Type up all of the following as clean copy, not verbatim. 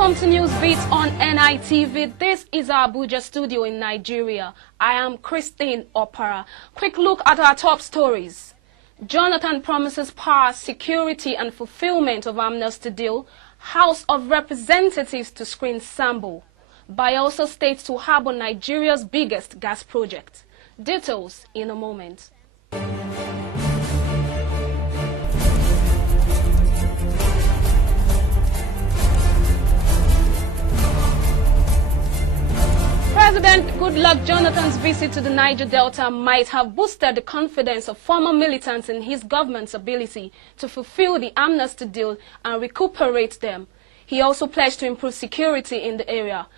Welcome to Newsbeat on NITV. This is our Abuja studio in Nigeria. I am Christine Opara. Quick look at our top stories. Jonathan promises power, security and fulfillment of Amnesty deal. House of Representatives to screen Sambo. Bayelsa State to harbor Nigeria's biggest gas project. Details in a moment. President Goodluck Jonathans' visit to the Niger Delta might have boosted the confidence of former militants in his government's ability to fulfill the Amnesty deal and recuperate them. He also pledged to improve security in the area.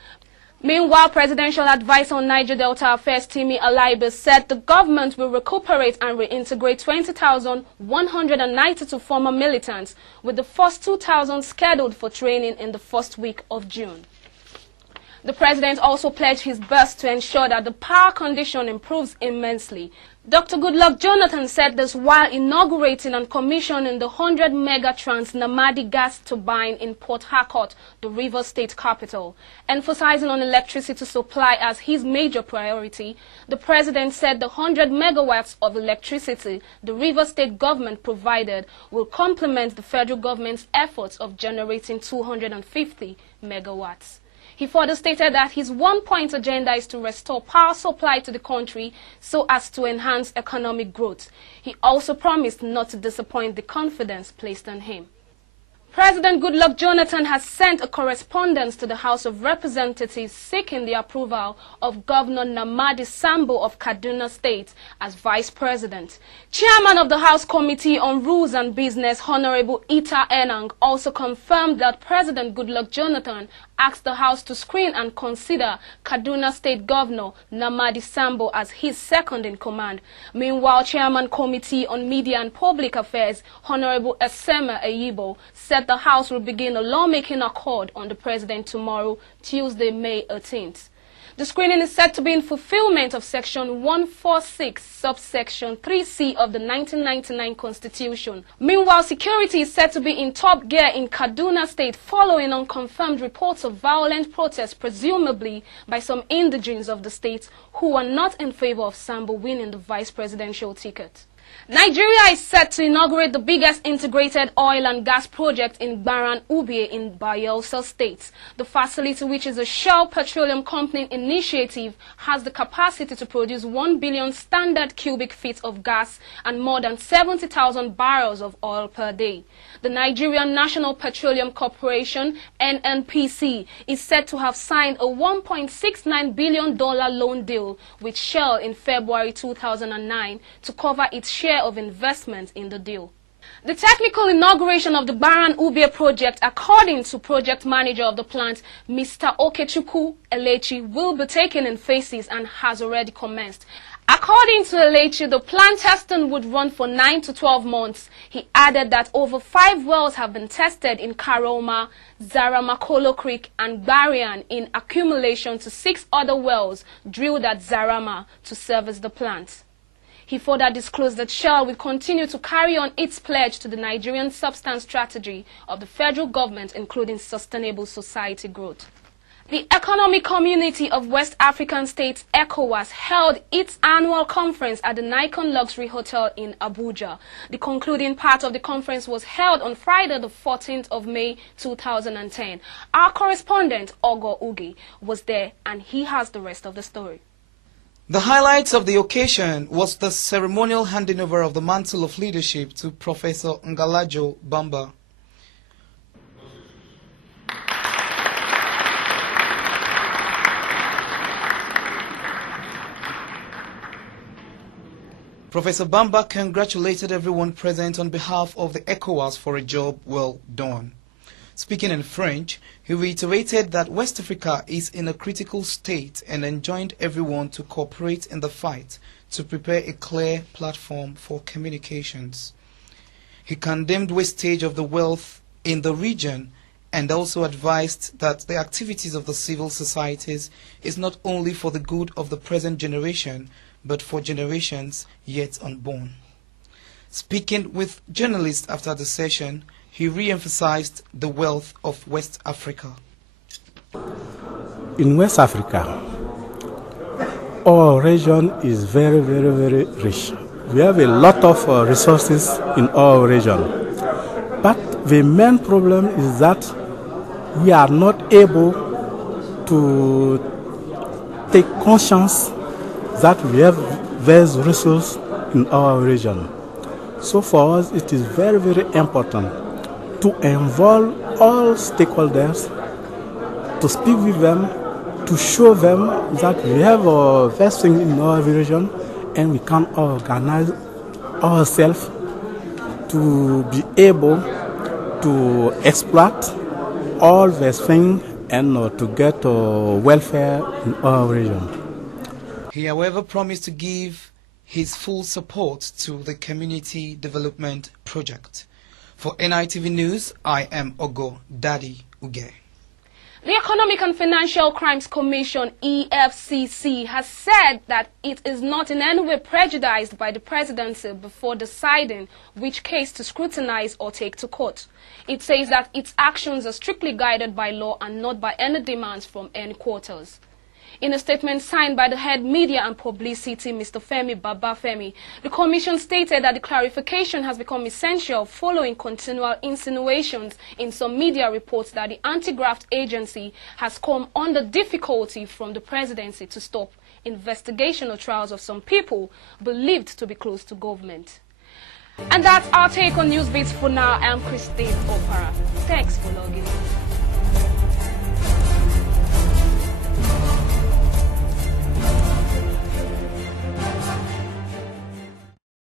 Meanwhile, Presidential Advisor on Niger Delta Affairs Timi Alaibe said the government will recuperate and reintegrate 20,192 former militants, with the first 2,000 scheduled for training in the first week of June. The president also pledged his best to ensure that the power condition improves immensely. Dr. Goodluck Jonathans said this while inaugurating and commissioning the 100 megatrans Namadi gas turbine in Port Harcourt, the Rivers State capital. Emphasizing on electricity supply as his major priority, the president said the 100 megawatts of electricity the Rivers State government provided will complement the federal government's efforts of generating 250 megawatts. He further stated that his one-point agenda is to restore power supply to the country so as to enhance economic growth. He also promised not to disappoint the confidence placed on him. President Goodluck Jonathans has sent a correspondence to the House of Representatives seeking the approval of Governor Namadi Sambo of Kaduna State as Vice President. Chairman of the House Committee on Rules and Business, Honorable Ita Enang, also confirmed that President Goodluck Jonathans asked the House to screen and consider Kaduna State Governor Namadi Sambo as his second in command. Meanwhile, Chairman Committee on Media and Public Affairs, Honorable Esema Eyibo, said the House will begin a lawmaking accord on the President tomorrow, Tuesday, May 18th. The screening is said to be in fulfillment of Section 146, subsection 3C of the 1999 Constitution. Meanwhile, security is said to be in top gear in Kaduna State following unconfirmed reports of violent protests, presumably by some indigenes of the state who are not in favor of Sambo winning the vice presidential ticket. Nigeria is set to inaugurate the biggest integrated oil and gas project in Gbaran Ubie in Bayelsa State. The facility, which is a Shell Petroleum Company initiative, has the capacity to produce 1 billion standard cubic feet of gas and more than 70,000 barrels of oil per day. The Nigerian National Petroleum Corporation, NNPC, is said to have signed a $1.69 billion loan deal with Shell in February 2009 to cover its share of investment in the deal. The technical inauguration of the Gbaran Ubie project, according to project manager of the plant, Mr. Okechukwu Elechi, will be taken in phases and has already commenced. According to Elechi, the plant testing would run for 9 to 12 months. He added that over 5 wells have been tested in Karoma, Zaramakolo Creek and Barian in accumulation to 6 other wells drilled at Zarama to service the plant. He further disclosed that Shell will continue to carry on its pledge to the Nigerian substance strategy of the federal government, including sustainable society growth. The Economic Community of West African States, ECOWAS, held its annual conference at the Nikon Luxury Hotel in Abuja. The concluding part of the conference was held on Friday, the 14th of May, 2010. Our correspondent, Ogo Ugi, was there, and he has the rest of the story. The highlights of the occasion was the ceremonial handing over of the mantle of leadership to Professor Ngalajo Bamba. Professor Bamba congratulated everyone present on behalf of the ECOWAS for a job well done. Speaking in French, he reiterated that West Africa is in a critical state and enjoined everyone to cooperate in the fight to prepare a clear platform for communications. He condemned wastage of the wealth in the region and also advised that the activities of the civil societies is not only for the good of the present generation, but for generations yet unborn. Speaking with journalists after the session, he re-emphasized the wealth of West Africa. In West Africa, our region is very, very, very rich. We have a lot of resources in our region. But the main problem is that we are not able to take conscience that we have these resources in our region. So for us, it is very, very important to involve all stakeholders, to speak with them, to show them that we have these things in our region and we can organize ourselves to be able to exploit all these things and to get welfare in our region. He, however, promised to give his full support to the community development project. For NITV News, I am Ogo Daddy Uge. The Economic and Financial Crimes Commission, EFCC, has said that it is not in any way prejudiced by the presidency before deciding which case to scrutinize or take to court. It says that its actions are strictly guided by law and not by any demands from any quarters. In a statement signed by the head media and publicity, Mr. Femi Babafemi, the Commission stated that the clarification has become essential following continual insinuations in some media reports that the anti-graft agency has come under difficulty from the presidency to stop investigation or trials of some people believed to be close to government. And that's our take on Newsbeats for now. I'm Christine Opara. Thanks for logging in.